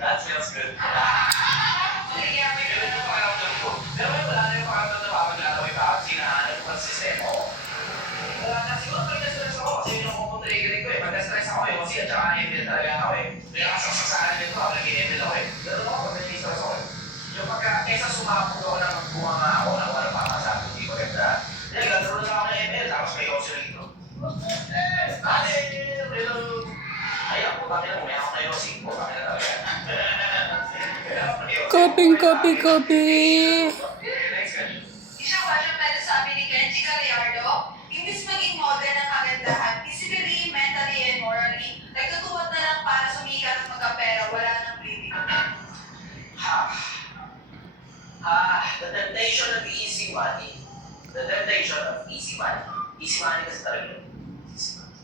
That feels good. Sige, may ganun yung pakiramdam ko. Pero may wala na yung pakiramdam na papaglalaway pa kasi hinahanap ko ang sistema ko. Wala na, siguro pag na-stress ako kasi yun yung kukontriggerin ko eh. Pag na-stress ako eh, kasi at saka na-email talaga ako eh. Kaya kasasasaan din ko ako, nag-email ako eh. Ganun ako pag na-stress ako eh. Yung pagka, kesa sumapog ako ng bumanga ako ng walang pamasabi, hindi ko ganda. Kaya gagawin lang ako ng email, tapos may yosi rito. Ayaw po, bakit lang, may ako na yosi po, bakit na talaga. Copy. Next question. Isang walang pwede sabi ni Kenji Gallardo, imbis maging model ng kagandahan, physically, mentally, and morally, nagtutuwad na lang para sumikat at magkapera, wala nang bleeding. The temptation of easy money. The temptation of easy money. Easy money kasi talaga yun. Easy money.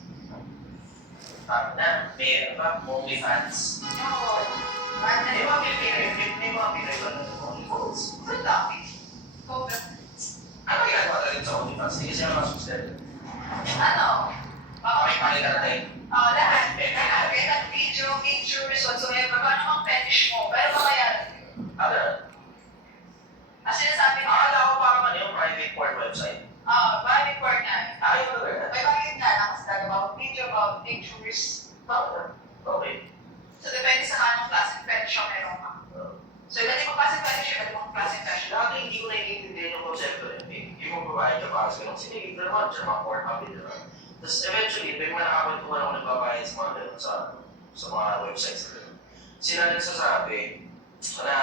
Na, may ano ba? OnlyFans. Oo. May mga Pinoy ba na OnlyFans? Ang dami. Cobra. Ano ginagawa talaga sa OnlyFans? Hindi kasi naman susunod. Ano? Baka may pakikarating. Oo, lahat. Lahat. Video, pictures, whatsoever. Paano mang fetish mo? Pero makayaran. Ano? Ang sinasabi ko, Akala ko parang ano yung private porn website. private part nga. Ayaw talaga. May bakit nga na kasi about video, about pictures. Okay. So, depende sa anong klaseng fetish ang meron ka. So, iba't ibang klaseng fetish, iba't ibang klaseng fetish. Dati hindi ko naiintindihan yung konsepto yun. Yung mga babae ka para sa ganun. Sige, naman, siya mga porn happy, diba? Tapos eventually, may mga nakakwentuhan ako nagbabayad sa mga ganun sa mga websites na ganun. Sila nagsasabi na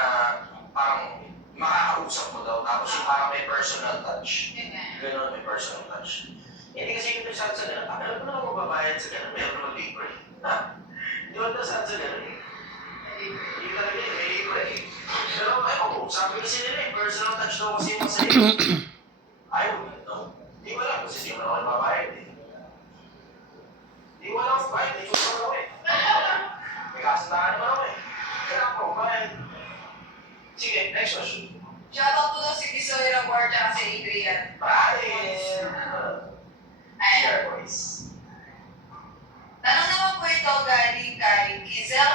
parang makakausap mo daw, tapos yung parang may personal touch. Yun nga. Ganun, may personal touch. Hindi kasi yung interesado sa ganun, alam ko na ako mababayad sa ganun, meron naman libre. Ha? Hindi ko interesado sa ganun eh. Hindi talaga eh, may libre eh. Pero ewan ko, sabi kasi nila eh, personal touch daw kasi yung masaya. I wouldn't know. Hindi ko alam kasi hindi mo naman mababayad eh. Hindi ko alam kung bayad, hindi ko alam ako eh. May kasandahan naman ako eh. Kailangan ko bayad. Sige, next question. Shoutout po daw si Bisoy Rabor at si Adrian. Paris! Ayan. Share boys. Tanong naman po ito galing kay Giselle